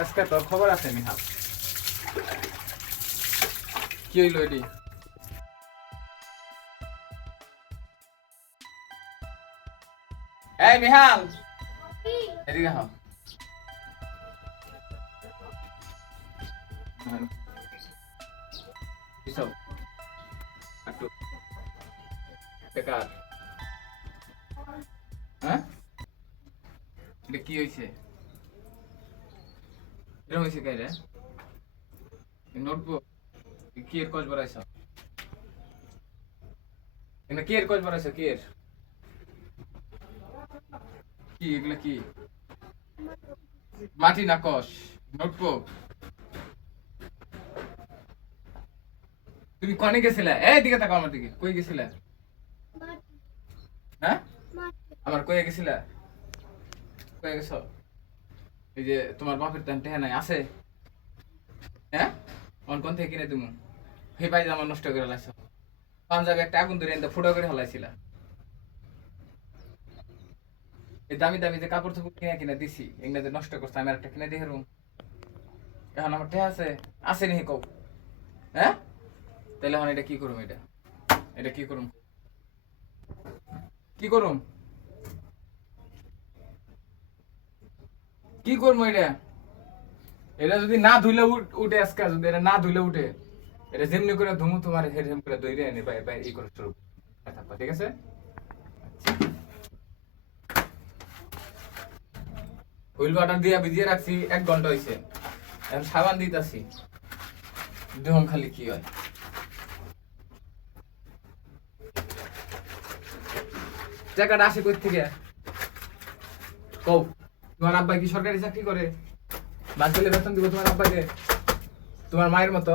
আজকে তোর খবর আছে মিহাল। কি হইল এটি? এই মিহাল! এদিকে হও হ্যাঁ? কি হয়েছে এরকম হয়েছে নোটবুক কি এর কজ বাড়াইছ এখানে কি এর কজ বাড়াইছ কি এর? কি এগুলা কি? মাটি না কষ? নোটবুক তুমি কনে গেছিলে? এই দিকে তাকাও আমার দিকে। কই গেছিলে? হ্যাঁ? আমার কই গেছিলে? কই গেছো? এই যে তোমার বাপের তেন টেহা নাই, আছে? হ্যাঁ? অন কোন থেকে কিনে তুমি? হে পায়জামা নষ্ট করে লাইছো। পাঞ্জাবে একটা আগুন ধরে ফুটো করে হলাইছিলা। এই দামি দামি যে কাপড় চোপড় কিনে কিনে দিছি, এগুলা যে নষ্ট করছে, আমি একটা কিনে দিয়ে রুম। এখন আমার টেহা আছে? আছে নি কও? হ্যাঁ? তাহলে এখন এটা কি করুম এটা? এটা কি করুম? কি করুম? কি করব এটা? এটা যদি না ধুইলে উঠ- আজকে, যদি এটা না ধুইলে উঠে, এটা যেমনি করে ধুমু, তোমার হেরহেম করে দইরে এনে বা বা এই করে শুরু ঠিক আছে? হুইল বাটার দিয়ে ভিজিয়ে রাখছি, এক ঘণ্টা হয়েছে এখন সাবান দিতেছি। দেখুন খালি কি হয়। টাকাটা আসে কই থেকে? কও। তোমার আব্বা কি সরকারি চাকরি করে? মাস গেলে বেতন দিব তোমার আব্বাকে। তোমার মায়ের মতো।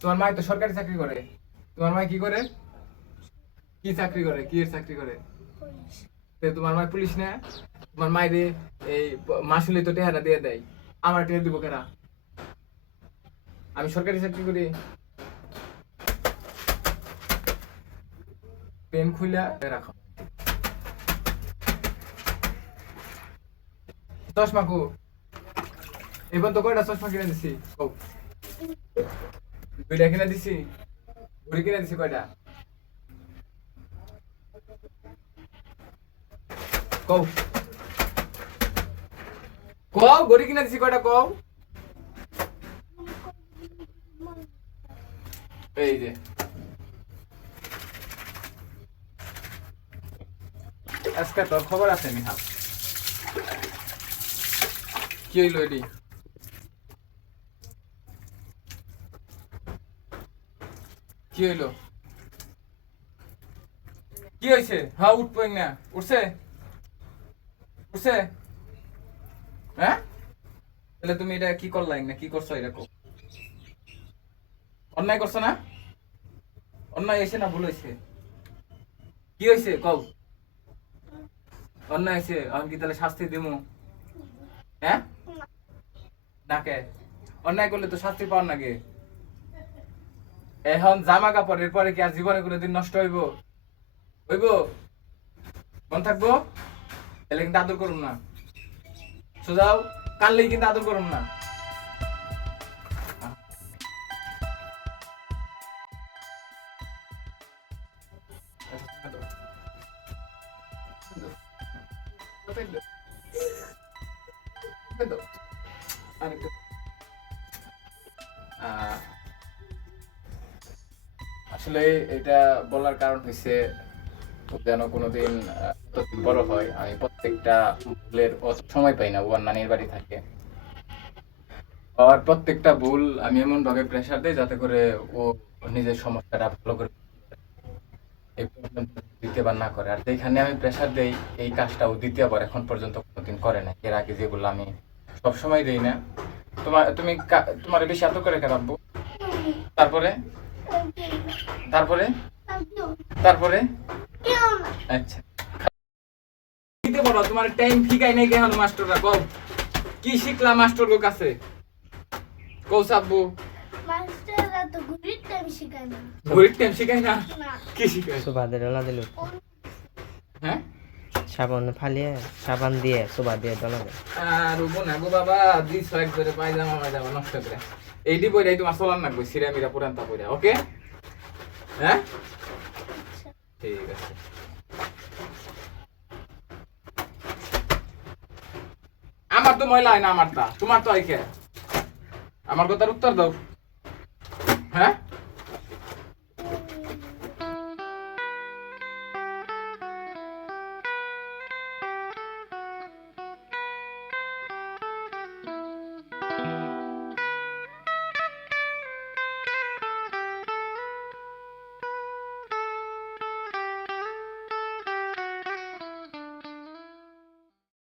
তোমার মায় তো সরকারি চাকরি করে। তোমার মায় কি করে? কি চাকরি করে? কি এর চাকরি করে? তোমার মায় পুলিশ না? তোমার মায়ের এই মাসুলি তো টেহারা দিয়ে দেয়। আমার টেহারা দিব কেনা আমি সরকারি চাকরি করি। পেন খুইলা রাখো। চশমা কো এবার তো কয়টা চশমা কিনে দিছি? কও দুইটা কিনে দিছি। ঘুরি কিনে দিছি কয়টা? কও। কও, ঘড়ি কিনে দিছি কয়টা কও? এই যে। আজকে তোর খবর আছে, মিহাল। কি হইল এটি? কি হইল? কি হয়েছে হ্যাঁ উঠবো না। উঠছে? উঠছে? হ্যাঁ? তাহলে তুমি এটা কি করলাই না কি করছ এরকম অন্যায় করছ না? অন্যায় হয়েছে না ভুল হয়েছে কি হয়েছে কও। অন্যায় হয়েছে আমি কি তাহলে শাস্তি দিমু? হ্যাঁ? নাকে। অন্যায় করলে তো শাস্তি পাওয়ার নাকি এখন জামা কাপড়, এরপরে কি আর জীবনে কোনোদিন নষ্ট হইব? হইব? মন থাকব? তাহলে কিন্তু আদর করুন না। সোজাও কানলেই কিন্তু আদর করুন না। আরেকটু আসলে এটা বলার কারণ হচ্ছে যেন কোনোদিন বড় হয়। আমি প্রত্যেকটা ভুলের সময় পাই না ও আর নানির বাড়ি থাকে। আর প্রত্যেকটা ভুল আমি এমন ভাবে প্রেশার দেই যাতে করে ও নিজের সমস্যাটা ভালো করে এই পর্যন্ত দ্বিতীয়বার না করে। আর যেখানে আমি প্রেশার দেই, এই কাজটা ও দ্বিতীয়বার এখন পর্যন্ত কোনোদিন করে না এর আগে যেগুলো আমি সবসময় দেই না। তোমার তুমি তোমার বেশি এত করে রাখব তারপরে? তারপরে? তারপরে? আচ্ছা। দিতে পারো তোমার টাইম ঠিকাই নেই কেন মাস্টাররা? কও। কি শিখলা মাস্টার লোক আছে কও সাব্বু। মাস্টাররা তো ঘুরির টাইম শেখায় না। ঘড়ির টাইম শিখাই না? কি শিখাই সুবাদের দিল। হ্যাঁ? সাবান ফালিয়ে, সাবান দিয়ে সোবা দিয়ে দলাবে আর রুবো না গো বাবা দিস এক করে পায়জামা মাইজামা নষ্ট করে। এইটি বইরাই তোমার চলার নাকবো সিরা মিরা পুরান্তা বইরা ওকে? হ্যাঁ? ঠিক আছে। আমার তো ময়লা হয় না, আমারটা। তোমার তো হয় কে? আমার কথার উত্তর দাও। হ্যাঁ?